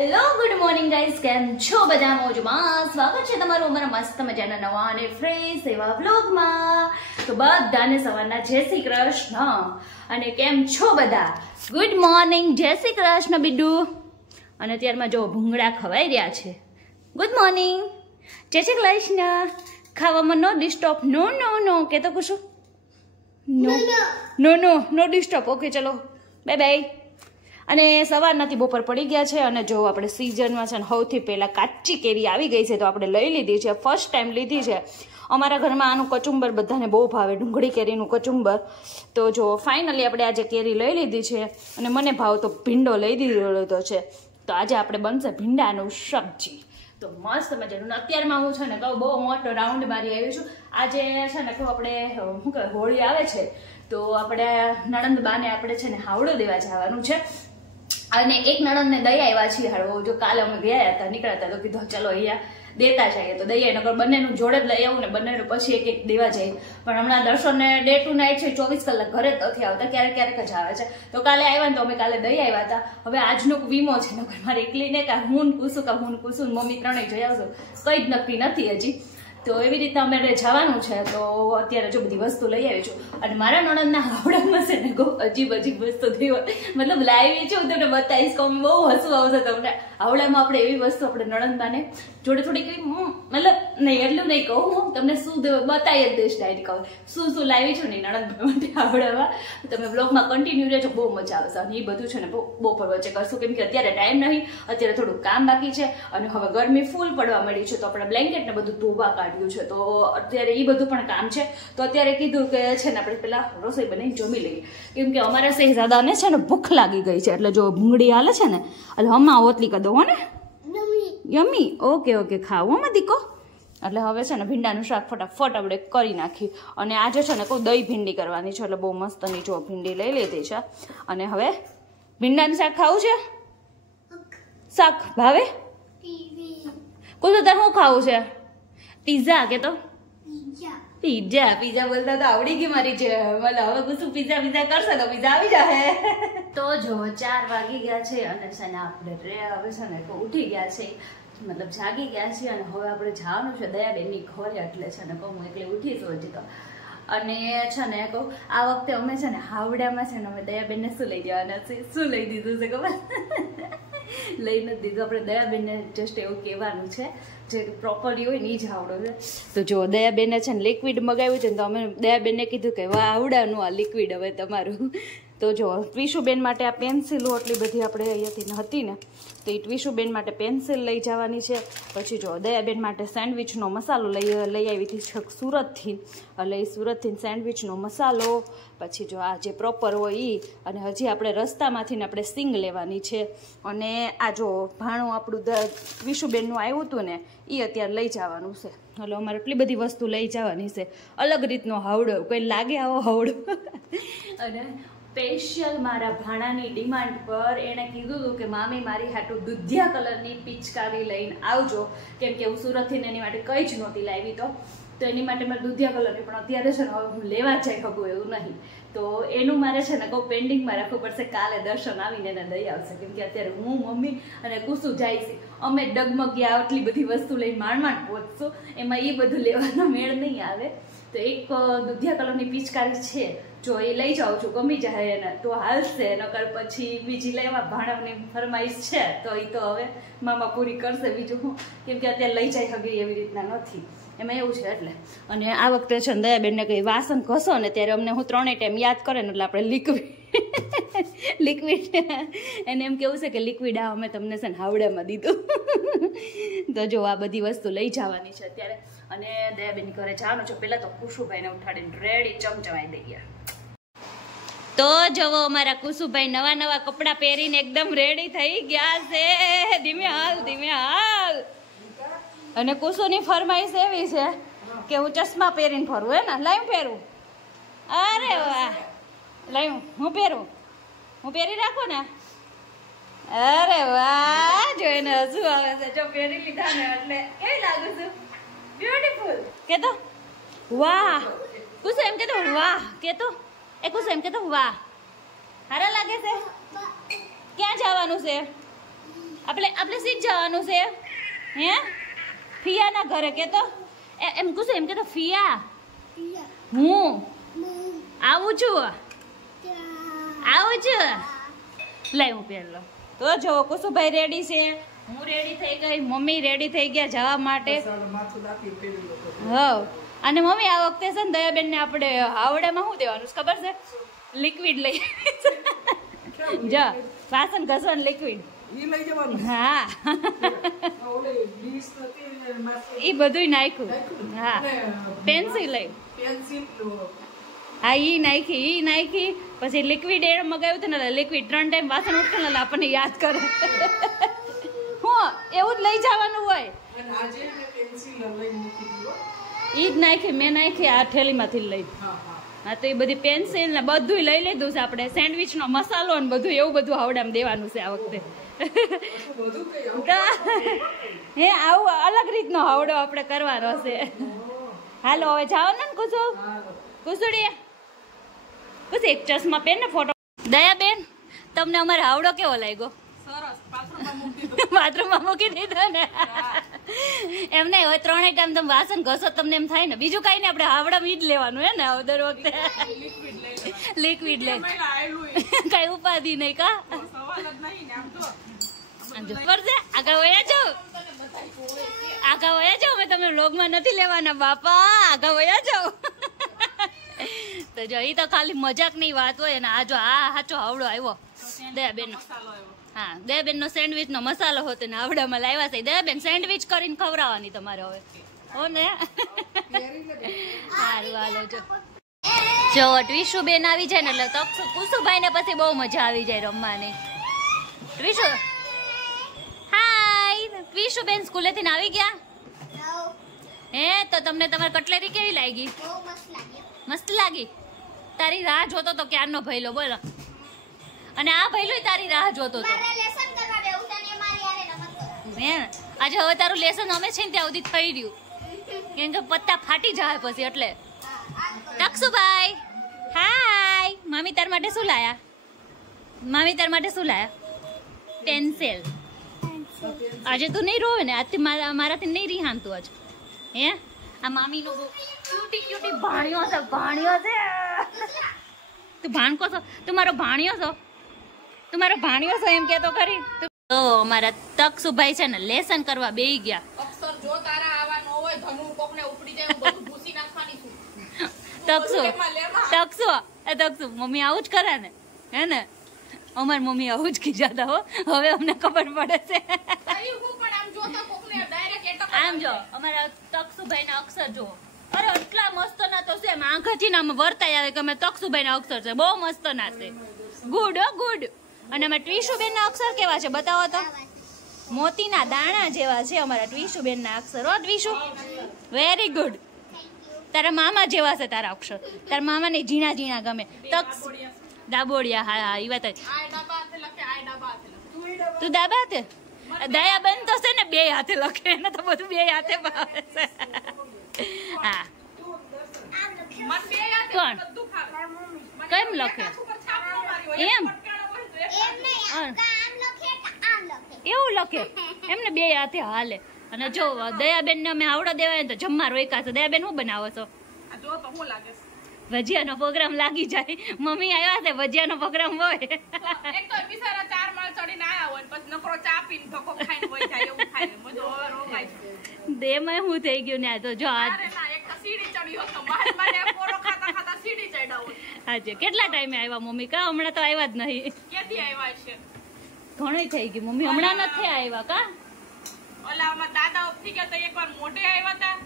Hello good morning guys, કેમ છો બધા? મોજમાં સ્વાગત છે તમારું અમારા મસ્ત મજાના નવા અને ફ્રેશ એવા વ્લોગમાં. તો બધાને સવારના જય શ્રી કૃષ્ણ. અને કેમ છો બધા? ગુડ મોર્નિંગ, જય શ્રી કૃષ્ણ બિડ્ડુ. અને ત્યારમાં જો ભૂંગળા ખવાઈ રહ્યા છે. ગુડ મોર્નિંગ, જય શ્રી કૃષ્ણ. ખાવામાં નો ડિસ્ટર્બ. નો નો નો કે તો કશું નો નો નો નો ડિસ્ટર્બ. ઓકે ચલો બાય બાય. અને સવારનાથી બપોર પડી ગયા છે અને જો આપણે સિઝનમાં છે ને સૌથી પહેલાં કાચી કેરી આવી ગઈ છે તો આપણે લઈ લીધી છે. ફર્સ્ટ ટાઈમ લીધી છે. અમારા ઘરમાં આનું કચુંબર બધાને બહુ ભાવે, ડુંગળી કેરીનું કચુંબર. તો જો ફાઇનલી આપણે આજે કેરી લઈ લીધી છે અને મને ભાવ તો ભીંડો લઈ દીધો છે. તો આજે આપણે બનશે ભીંડાનું સબ્જી. તો મસ્ત મજાનું. અત્યારમાં હું છે ને કહું બહુ મોટો રાઉન્ડ મારી આવી છું. આજે છે ને કહું આપણે શું કહેવાય હોળી આવે છે તો આપણે નણંદ બાને આપણે છે ને હાવડો દેવા જવાનું છે. અને એક નણંદને દઈ આવ્યા છીએ હાડવો. જો કાલે અમે ગયા હતા, નીકળ્યા હતા તો કીધું ચલો અહીંયા દેતા જઈએ. તો દઈએ નકર બંનેનું જોડે જ લઈ આવું ને બંનેનું પછી એક એક દેવા જઈએ. પણ હમણાં દર્શનને ડે ટુ નાઇટ છે, 24 કલાક ઘરે જ નથી આવતા, ક્યારેક ક્યારેક જ આવે છે. તો કાલે આવ્યા ને તો અમે કાલે દઈ આવ્યા હતા. હવે આજનો વીમો છે નકર મારે એકલીને કા હું કુસુમ મમ્મી ત્રણેય જઈ આવશું, કઈ જ નક્કી નથી હજી. તો એવી રીતના અમારે જવાનું છે. તો અત્યારે જો બધી વસ્તુ લઈ આવી છું. અને મારા નણંદના હાવડામાં છે ને અજીબ વસ્તુ થઈ હોય, મતલબ લાવી છે. હું તમને બતાવીશ કે બહુ હસવું આવશે તમને. હાવડામાં આપણે એવી વસ્તુ આપણે નણંદબાને જોડે થોડીક મતલબ નહીં એટલું નહીં કહું, હું તમને શું બતાવી જ દઈશ ડાયરી કહું શું લાવી છું ને નણંદ માટે હાવડામાં. તમે બ્લોગમાં કન્ટિન્યુ રહેજો, બહુ મજા આવશે. અને એ બધું છે ને બપોર વચ્ચે કરશું કેમ કે અત્યારે ટાઈમ નહીં, અત્યારે થોડું કામ બાકી છે. અને હવે ગરમી ફૂલ પડવા મળી છે તો આપણે બ્લેન્કેટ ને બધું ધોવા કાઢ્યું છે. તો અત્યારે એ બધું પણ કામ છે. તો અત્યારે કીધું કે છે ને આપણે પેલા રસોઈ બનાવી જમી લઈએ કેમ કે અમારા શહેજાદાને છે ને ભૂખ લાગી ગઈ છે. એટલે જો ભૂંગળી હાલે છે ને એટલે હમણાં ઓતલી કરી દો હો ને યમી. ઓકે ઓકે ખાવું હમાં દીકો. એટલે હવે છે ને ભીંડાનું શાક ફટાફટ આપણે કરી નાખી. અને આજે છે ને કોઈ દહીં ભીંડી કરવાની છે એટલે બહુ મસ્તની જો ભીંડી લઈ લીધી છે. અને હવે ભીંડાનું શાક ખાવું છે. શાક ભાવે કોઈ તો તારે શું ખાવું છે? પિઝા કે તો પીઝા બોલતા તો આવડી ગઈ મારી છે. મને હવે કુછું પીઝા કરશે તો પીઝા આવી જાય. તો જો 4 વાગી ગયા છે અને છે ને આપણે હવે છે ને ઉઠી ગયા છે, મતલબ જાગી ગયા છીએ. અને હવે આપણે જવાનું છે દયાબેનની ઘરે. એટલે છે ને કહું હું એકલી ઉઠીશું હજી તો. અને છે ને કહું આ વખતે અમે છે ને હાવડામાં છે ને અમે દયાબેનને શું લઈ જવાના છે, શું લઈ દીધું છે ખબર? લઈ નથી દીધું. આપણે દયાબેનને જસ્ટ એવું કહેવાનું છે જે પ્રોપરલી હોય ને એ જ હાવડો છે. તો જો દયાબેને છે ને લિક્વિડ મગાવ્યું છે ને તો અમે દયાબેનને કીધું કે વાહ આવડાનું આ લિક્વિડ હવે તમારું. તો જો ટ્વીશુબેન માટે આ પેન્સિલો એટલી બધી આપણે અહીંયાથી હતી ને તો એ ટ્વીશુબેન માટે પેન્સિલ લઈ જવાની છે. પછી જો દયાબેન માટે સેન્ડવિચનો મસાલો લઈ આવી હતી સુરતથી. એટલે એ સુરતથી સેન્ડવિચનો મસાલો. પછી જો આ જે પ્રોપર હોય એ. અને હજી આપણે રસ્તામાંથી ને આપણે સિંગ લેવાની છે. અને આ જો ભાણું આપણું ટ્વીશુબેનનું આવ્યું હતું ને એ અત્યારે લઈ જવાનું છે. એટલે અમારે એટલી બધી વસ્તુ લઈ જવાની છે. અલગ રીતનો હાવડો, કોઈ લાગે આવો હાવડો. અને સ્પેશિયલ મારા ભાણાની ડિમાન્ડ પર એણે કીધું હતું કે મામી મારી હાટું દૂધિયા કલરની પિચકારી લઈને આવજો કેમ કે હું સુરતથી એની માટે કંઈ જ નહોતી લાવી. તો એની માટે મારે દૂધિયા કલરની પણ અત્યારે છે ને હવે હું લેવા જઈ શકું એવું નહીં. તો એનું મારે છે ને કહું પેન્ડિંગમાં રાખવું પડશે. કાલે દર્શન આવીને એને દઈ આવશે કેમ કે અત્યારે હું મમ્મી અને કુસુ જાય છે. અમે ડગમગ્યા આટલી બધી વસ્તુ લઈને માંડ પહોંચશું, એમાં એ બધું લેવાનો મેળ નહીં આવે. તો એક દૂધિયા કલરની પિચકારી છે, જો એ લઈ જાઉં છું ગમી જાય એને તો હાલશે. નકર પછી બીજી લેવા ભાણાની ફરમાઈશ છે તો એ તો હવે મામા પૂરી કરશે. બીજું હું કેમ કે અત્યારે લઈ જાય હગી એવી રીતના નથી, એમાં એવું છે. એટલે અને આ વખતે છે ને દયાબેનને કંઈ વાસણ ઘસો ને ત્યારે અમને હું 3 ટાઈમ યાદ કરે ને એટલે આપણે લિક્વિડ એને એમ કેવું છે કે લિક્વિડ આ અમે તમને છે ને હાવડામાં દીધું. તો જો આ બધી વસ્તુ લઈ જવાની છે અત્યારે. અને દયાબેનની ઘરે જવાનું છે. પહેલાં તો કુશુભાઈને ઉઠાડીને રેડી ચમચમાઈ દઈએ. તો જવો અમારા કુશુભાઈ નવા કપડાં પહેરીને એકદમ રેડી થઈ ગયા છે. ધીમે હાલ. અને કુશુની ફરમાઈશ એવી છે કે હું ચશ્મા પહેરીને ફરું હે ને. લાઈવ પહેરું. અરે વાહ, લાઈવ હું પહેરું, હું પહેરી રાખું ને. અરે વાહ, જોઈને હસવું આવે છે. જો પહેરી લીધા ને એટલે કેવી લાગુ છું? બ્યુટીફુલ કેતો વાહ. કુશુ એમ કેતો વાહ કેતો. એ કુશુ એમ કેતો વાહ. સારા લાગે છે. ક્યાં જવાનું છે? આપણે સીધ જવાનું છે હે ફિયાના ઘરે કે તો એમ કુશું એમ કે તો ફિયા હું આવું છું લઈ હું પહેરલો તો જો કુસુભાઈ રેડી છે હું રેડી થઈ ગઈ મમ્મી રેડી થઈ ગયા જવા માટે અને મમ્મી આ વખતે છે ને દયાબેન ને આપણે હાવડામાં શું દેવાનું ખબર છે લિક્વિડ લઈ જો વાસણ ઘસવાનું લિક્વિડ હા એ બધું નાખ્યું હા પેન્સિલ લઈ હા ઈ નાખી પછી લિક્વિડ એ મગાવ્યું હતું ને લિક્વિડ 3 ટાઈમ વાસણ ઉઠે ને આપણને યાદ કરે હું એવું જ લઈ જવાનું હોય ઈ જ નાખી મેં નાખી આ થેલીમાંથી લઈ હા તો એ બધી પેન્સિલ ને બધું લઈ લીધું છે આપણે સેન્ડવિચ નો મસાલો ને બધું એવું બધું આવડામાં દેવાનું છે આ વખતે હે આવું અલગ રીતનો હાવડો આપણે કરવાનો છે હાલો હવે જાઓ ને કુસુડી બસ એક ચશ્મા પહેર ને ફોટો દયાબેન તમને અમારો હાવડો કેવો લાગ્યો બાથરૂમમાં મૂકી દીધો ને એમ નહીં હવે 3 ટાઈમ તમે વાસણ ઘસો તમને એમ થાય ને બીજું કઈ નહીં આપણે હાવડામાં ઈ જ લેવાનું હે ને દર વખતે લિક્વિડ લે કઈ ઉપાધિ નહીં કા આગળ વયા જાઓ મેં તમે વ્લોગમાં નથી લેવાના બાપા આગળ વયા જાઓ તો જો ઈ તો ખાલી મજાક ની વાત હોય ને આ જો આ સાચો હાવડો આવ્યો દયાબેન હા દયાબેન નો સેન્ડવિચ નો મસાલો હોતો ને આવડામાં લાવ્યા છે દયાબેન સેન્ડવિચ કરીને ખવડાવવાની તમારે હવે હો ને સારું હાલો જો ટ્વીશુબેન આવી જાય ને એટલે તો કુસુભાઈ ને પછી બહુ મજા આવી જાય રમવાની ટ્વીશુ હાય ટ્વીશુબેન સ્કૂલે થી આવી ગયા હે તો તમને તમારી કટલેરી કેવી લાગી મસ્ત લાગી તારી રાહ જોતો તો ક્યારનો ભઈલો બોલો અને આ ભઈલો તારી રાહ જોતો તો આજે હવે તારું લેસન અમે છે ને ત્યાં સુધી થઈ રહ્યું કેમ કે પત્તા ફાટી જાય પછી એટલે ટકસુભાઈ હાય મામી તાર માટે શું લાયા પેન્સિલ આજે તું નહીં રોવે ને આજથી મારાથી નહીં રીહાનતું આજ હે આ મામી નો ક્યુટી ભાણિયો છે તું ભાણકો છો તું મારો ભાણિયો છો એમ કેતો ખરી તો અમારા તકસુભાઈ છે ને લેસન કરવા બેહી ગયા અક્ષર જો તારા આવા ન હોય ધનુ કોકને ઉપડી જાય હું બધું ભૂસી નાખવાની છું તકસુ મમ્મી આવું જ કરે ને હે ને અમાર મમ્મી આવું જ કીધા હો હવે અમને ખબર પડે છે આમ જો અમારા તકસુભાઈ ના અક્ષર જો અરે એટલા મસ્ત ના તો છે આંખથી ના વર્તાય આવે કે અમે તકસુભાઈ ના અક્ષર છે બહુ મસ્ત ના છે ગુડ અને અમારા ટ્વીશુબેન ના અક્ષર કેવા છે બતાવો તો મોતીના દાણા જેવા છે અમારા ટ્વીશુબેન ના અક્ષર હો ટ્વીશુ વેરી ગુડ તારા મામા જેવા છે તારા અક્ષર તારા મામા ને ઝીણા ગમે તક્ષ દાબોડિયા હા એ વાત તું દાબા હાથે દયાબેન તો છે ને 2 હાથે લખે એને તો બધું 2 હાથે ભાવે છે હા કોણ કેમ લખે એમ એવું લખે એમને 2 હાથે હાલે અને જો દયાબેન ને અમે આવડો દેવાય ને તો જમવા રોક્યા છે દયાબેન શું બનાવો છો ભજીયાનો પ્રોગ્રામ લાગી જાય મમ્મી આવ્યા છે ભજીયાનો પ્રોગ્રામ હોય એક તો બિચારા 4 માળ ચડીને આયા હોય પછી નકરો ચા પીને ધક્કો ખાઈને હોય જાય એવું થાય બધું હવે રોકાય છે દેમાં હું થઈ ગયું ને આ તો જો આજ અરે ના એક સીડી ચડ્યો તો મારે પોરો ખાતા સીડી ચડ્યા હોય આજે કેટલા ટાઈમે આવ્યા મમ્મી કા હમણાં તો આવ્યા જ નહીં ક્યાંથી આવ્યા છે ઘણી થઈ ગઈ મમ્મી હમણાં નથી આવ્યા કા ઓલા અમાર દાદા ઉઠી ગયા તો એકવાર મોઢે આવ્યા હતા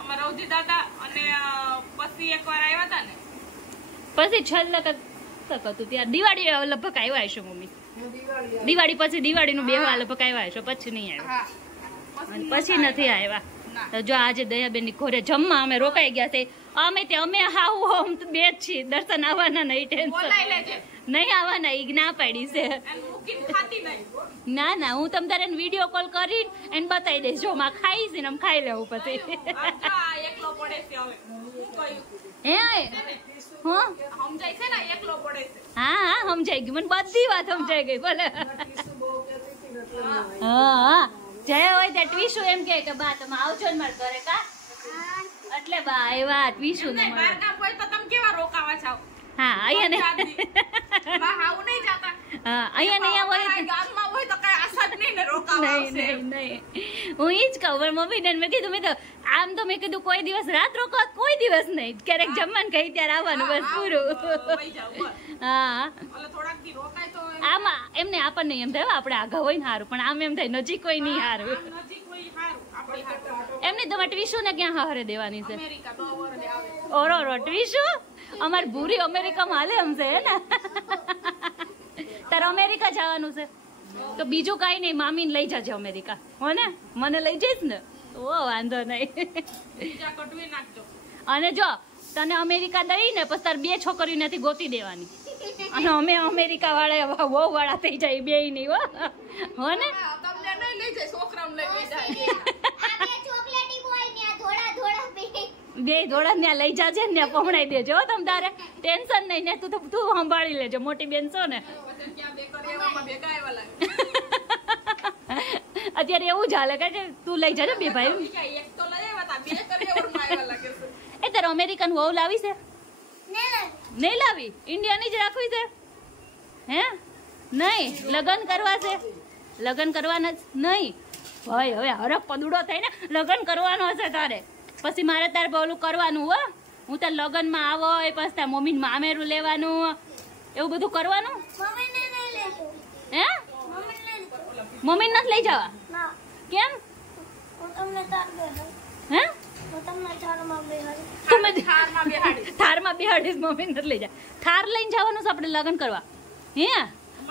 અમાર રવજી દાદા અને પછી એકવાર આવ્યા હતા ને પછી છેલ્લા હતું ત્યાં દિવાળી લગભગ આવ્યા હશે મમ્મી દિવાળી પછી દિવાળીનું બેહવા લગભગ આવ્યા હશે પછી નહીં આવ્યા પછી નથી આવ્યા તો જો આજે દયાબેન ની ઘરે જમવા અમે રોકાઈ ગયા છે અમે હાવ બે જ છીએ દર્શન આવવાના નહીં ટેન્શન નહીં આવવાના ઈ ના પાડી છે ના હું તમ તારે વિડીયો કોલ કરી એને બતાવી દઈશ જો માં ખાઈશ ને ખાઈ લેવું પછી હે હા સમજાઈ ગયું મને બધી વાત સમજાઈ ગઈ બોલે હા જય હોય ત્યાં ટ્વીશું એમ કે બા તમે આવજો ને મારા ઘરે કા એટલે બા આવ્યા ટ્વીશું ને બહાર ગામ હોય તો તમે કેવા રોકાવા જાવ? હા અહીંયા બા હાઉ નહીં જાતા. હા અહીંયા હોય ગામમાં હોય તો કઈ આશા જ નહીં ને રોકાવા આવશે. નહીં હું ઈ જ કહું પણ મમ્મીને મેં કીધું મેં તો આમ તો મેં કીધું કોઈ દિવસ રાત રોકવા કોઈ દિવસ નહીં ક્યારેક જમવાનું કહી ત્યારે આવવાનું બસ પૂરું. હા થોડાક દી રોકાય તો આમાં એમને આપણને એમ થાય આપણે આગળ હોય ને સારું પણ આમ એમ થાય નજીક હોય નહીં સારું. નજીક હોય સારું આપણી હાટું. એમની તમારે ટ્વીશું ને ક્યાં હારે દેવાની છે? અમેરિકા 2 વર્ષે આવે. ઓરો ટ્વીશું અમાર ભૂરી અમેરિકામાં હાલે એમ છે ને. તારે અમેરિકા જવાનું છે તો બીજું કઈ નહીં મામીને લઈ જાજે અમેરિકા હો ને મને લઈ જઈશ ને ઓ વાંધો નહીં. બીજા કટવી નાખજો. અને જો તને અમેરિકા દઈ ને પછી તાર 2 છોકરીઓ નથી ગોતી દેવાની અને અમે અમેરિકા વાળા બહુ વાળા થઈ જાય બે નહીં હો ને. તમને નહીં લઈ જાય છોકરાઓને લઈ જાય. બે ધોળા ત્યાં લઈ જાજે ને પહોંચાઈ દેજો તમ તારે ટેન્શન નહીં ને તું સંભાળી લેજો મોટી બેન છો ને. અત્યારે એવું ચાલે કે તું લઈ જાજે બે ભાઈ. એ તારે અમેરિકન વહુ લાવી છે? નહીં લાવી ઇન્ડિયાની જ રાખવી છે હે? નહીં લગ્ન કરવા છે? લગ્ન કરવાના જ નહીં ભાઈ હવે હરખ પદુડો થઈને લગ્ન કરવાનો હશે તારે પછી મારે તારે બોલું કરવાનું હો. હું તાર લગ્નમાં આવો એ પછી તાર મમ્મીને મામેરું લેવાનું એવું બધું કરવાનું હે? મમ્મીને નથી લઈ જવા કેમ હે? થારમાં બેહાડીશ મમ્મીને નથી લઈ જા. થાર લઈને જવાનું છે આપણે લગ્ન કરવા હે?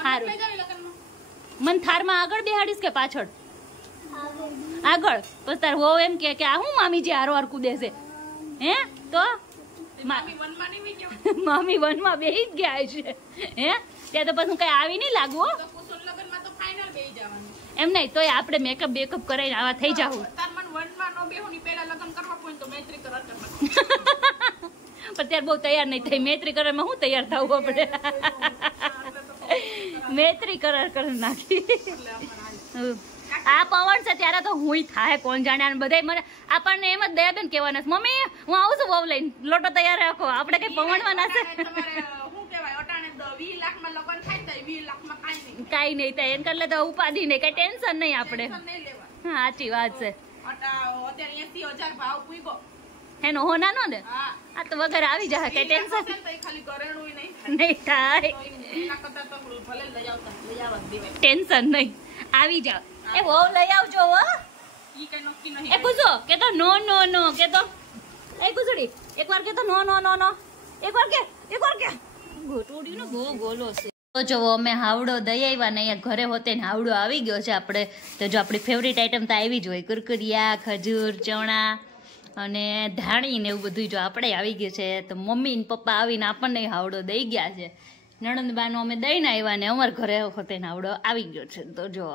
સારું મને થારમાં આગળ બેહાડીશ કે પાછળ? આગળ. પછી તાર વહુ એમ કે આ હું મામીજી હારો હાર કૂદે છે હે? તો મામી વનમાં બેહી જ ગયા છે હે? ત્યાં તો પછી કઈ આવી નહીં લાગુ એમ નહીં તોય આપણે મેકઅપ બેકઅપ કરાવીને આવા થઈ જાવ. પણ ત્યારે બહુ તૈયાર નહીં થઈ મૈત્રી કરારમાં હું તૈયાર થવું આપણે મૈત્રી કરાર કરી નાખી. આ પવન છે ત્યારે તો હું થાય કોણ જાણે બધા મને આપણને એમ જ દયાબેન કહેવાના મમ્મી હું આવું છું વહુ લઈને લોટો તૈયાર રાખો આપણે કઈ પવનમાં નાશે કઈ નહીં થાય એને કરલે તો ઉપાધિ નહીં કઈ ટેન્શન નહીં આપણે. હા સાચી વાત છે. એનો હોનાનો ને આ તો વગર આવી જાય કઈ ટેન્શન નહીં થાય ટેન્શન નહીં આવી જાવ. એ બહુ લઈ આવજો હો. એ કુસો કે તો નો નો નો કે તો એ કુસડી એકવાર કે તો નો નો નો નો એકવાર કે ગોટોડી નો બહુ ગોલો છે. તો જો અમે હાવડો દઈ આવ્યા ને અહીંયા ઘરે હોતે ને હાવડો આવી ગયો છે આપણે તો જો આપણી ફેવરિટ આઈટમ તો આવી જ હોય કુરકુરિયા ખજૂર ચણા અને ધાણી ને એવું બધું જો આપણે આવી ગયું છે. તો મમ્મી ને પપ્પા આવીને આપણને હાવડો દઈ ગયા છે. નણંદબાનો અમે દઈને આવ્યા ને અમારા ઘરે હોતે ને હાવડો આવી ગયો છે. તો જો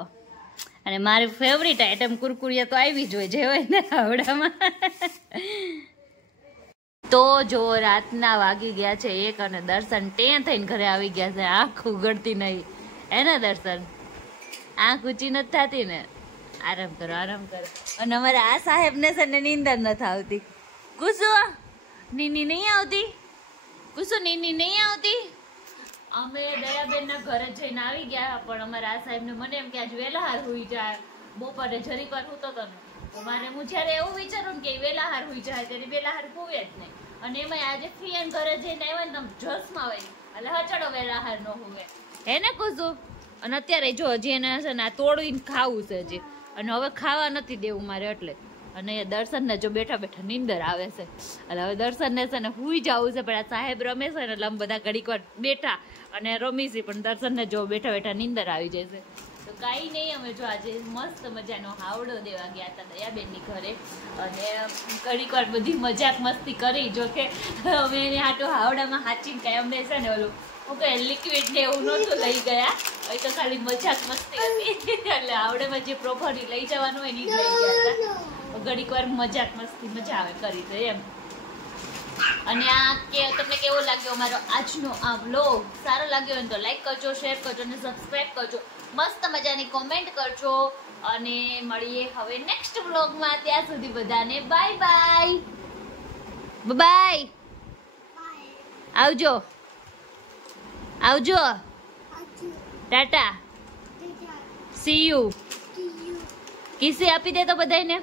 અને મારી ફેવરિટ આઈટમ કુરકુરિયા તો આવી જ હોય જે હોય ને હાવડામાં. તો જો રાતના વાગી ગયા છે 1 અને દર્શન ટેન થઈને ઘરે આવી ગયા છે. આંખ ઉગડતી નહીં એને દર્શન આંખ ઊંચી નથી થતી ને. આરામ કરો આરામ કરો. અને અમારે આ સાહેબને છે ને નીંદર નથી આવતી. કુસુ નીની નહીં આવતી? કુસુ નીની નહીં આવતી? અમે દયાબેનના ઘરે જઈને આવી ગયા પણ અમારા આ સાહેબને મને એમ કે આજ વહેલા હાર હોઈ જાય બપોરે જરીક વાર હોતો હતો ને તો મારે હું જ્યારે એવું વિચારું કે વહેલા હાર હોઈ જાય ત્યારે વહેલા હાર હોવે જ નહીં. અને એમાં આજે ફિયાન ઘરે જઈને આવ્યા ને તમે જસમાં હોય એટલે હચડો વહેલા હાર ન હોવે હે ને કુસુ. અને અત્યારે જો હજી એને છે ને આ તોડીને ખાવું છે હજી અને હવે ખાવા નથી દેવું મારે એટલે. અને એ દર્શનને જો બેઠા બેઠા નીંદર આવે છે એટલે હવે દર્શનને છે ને હુઈ જવું છે પણ આ સાહેબ રમે છે ને એટલે અમે બધા ઘડીક વાર બેઠા અને રમી છે પણ દર્શનને જો બેઠા બેઠા નીંદર આવી જશે. તો કાંઈ નહીં અમે જો આજે મસ્ત મજાનો હાવડો દેવા ગયા હતા દયાબેનની ઘરે અને ઘડીક વાર બધી મજાક મસ્તી કરી જો કે અમે એને હાટો હાવડામાં હાચીને કાંઈ અમને છે ને ઓલું હું કહે લિક્વિડ ને એવું નહોતું લઈ ગયા એ તો ખાલી મજાક મસ્તી હતી એટલે હાવડામાં જે પ્રોપર્ટી લઈ જવાનું હોય એ લઈ ગયા હતા. ઘડીક વાર મજાક મસ્તી મજા આવે કરી તો એમ. અને આ કે તમને કેવો લાગ્યો અમારો આજનો આ વ્લોગ? સારો લાગ્યો હોય તો લાઈક કરજો, શેર કરજો અને સબસ્ક્રાઈબ કરજો. મસ્ત મજાની કોમેન્ટ કરજો અને મળીએ હવે નેક્સ્ટ વ્લોગમાં. ત્યાં સુધી બધાને બાય બાય. બાય. આવજો. આવજો. ટાટા. C you. કિસી આપી દે તો બધાને.